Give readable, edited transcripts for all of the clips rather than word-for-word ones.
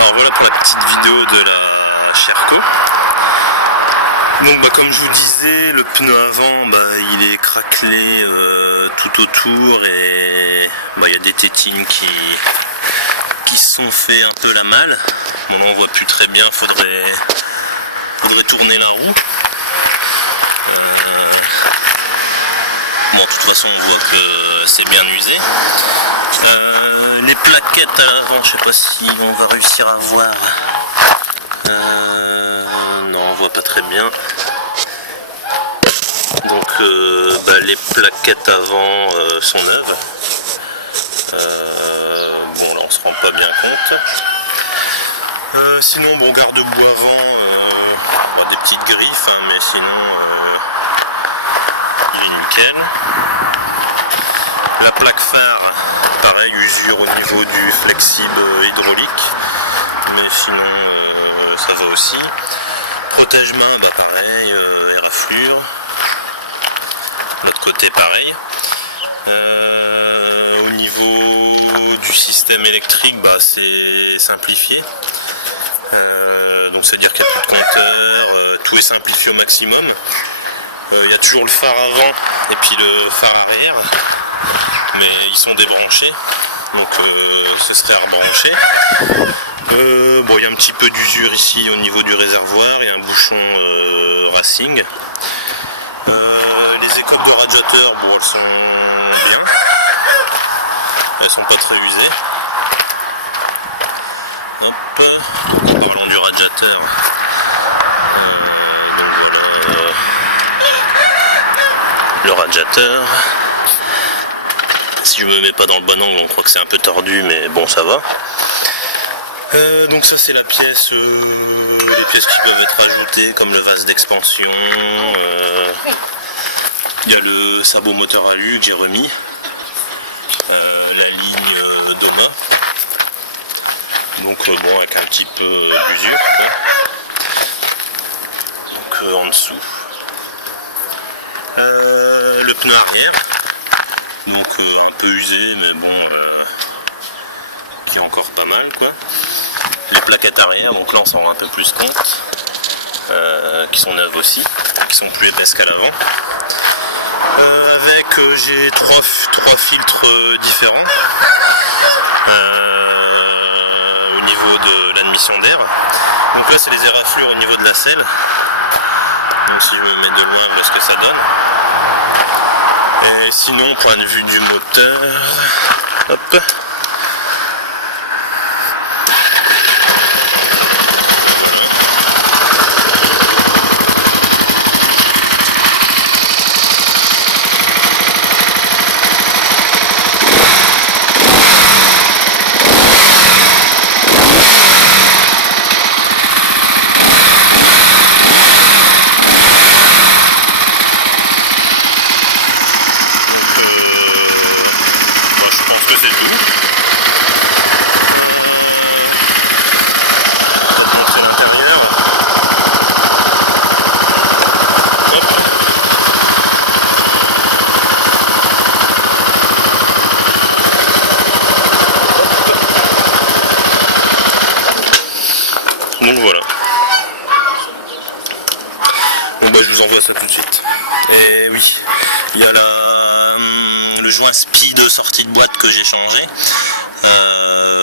Alors voilà pour la petite vidéo de la Sherco. Donc comme je vous disais, le pneu avant il est craquelé tout autour et il y a des tétines qui se sont fait un peu la malle. Bon là on voit plus très bien, faudrait tourner la roue. Bon de toute façon on voit que c'est bien usé. Les plaquettes à l'avant, je sais pas si on va réussir à voir. Non, on voit pas très bien. Donc les plaquettes avant sont neuves. Bon là on se rend pas bien compte. Sinon bon, garde-boue avant, des petites griffes, hein, mais sinon il est nickel. La plaque phare, pareil, usure au niveau du flexible hydraulique, mais sinon ça va aussi. Protège-main, pareil, éraflure. L'autre côté pareil. Au niveau du système électrique, c'est simplifié. Donc c'est à dire qu'il n'y a plus de compteur, tout est simplifié au maximum. Il y a toujours le phare avant et puis le phare arrière, mais ils sont débranchés, donc ce serait à rebrancher. Bon, il y a un petit peu d'usure ici au niveau du réservoir, il y a un bouchon Racing. Les écopes de radiateur, bon, elles sont bien, elles sont pas très usées. Hop, parlons du radiateur. Donc voilà, le radiateur. Si je me mets pas dans le bon angle, on croit que c'est un peu tordu, mais bon, ça va. Donc ça c'est la pièce, les pièces qui peuvent être ajoutées, comme le vase d'expansion. Il y a le sabot moteur alu que j'ai remis, la ligne Doma. Donc bon, avec un petit peu d'usure. Donc en dessous. Le pneu arrière. Donc un peu usé, mais bon, qui est encore pas mal quoi. Les plaquettes arrière, donc là on s'en rend un peu plus compte, qui sont neuves aussi, qui sont plus épaisses qu'à l'avant. J'ai trois filtres différents au niveau de l'admission d'air. Donc là c'est les éraflures au niveau de la selle. Donc si je me mets de loin, on voit ce que ça donne. Et sinon, point de vue du moteur, hop. Donc voilà. Bon je vous envoie ça tout de suite. Et oui, il y a le joint SPI de sortie de boîte que j'ai changé.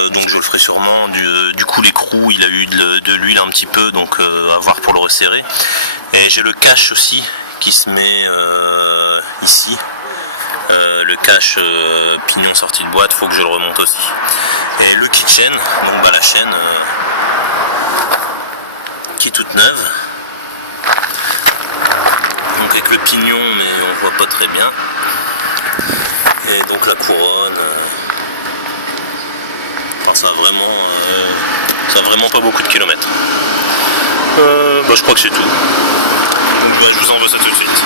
Donc je le ferai sûrement. Du coup l'écrou il a eu de l'huile un petit peu, donc à voir pour le resserrer. Et j'ai le cache aussi qui se met ici. Le cache pignon sortie de boîte, faut que je le remonte aussi. Et le kitchen, donc la chaîne qui est toute neuve. Donc avec le pignon, mais on voit pas très bien. Et donc la couronne. Enfin, ça a vraiment pas beaucoup de kilomètres. Je crois que c'est tout. Donc je vous envoie ça tout de suite.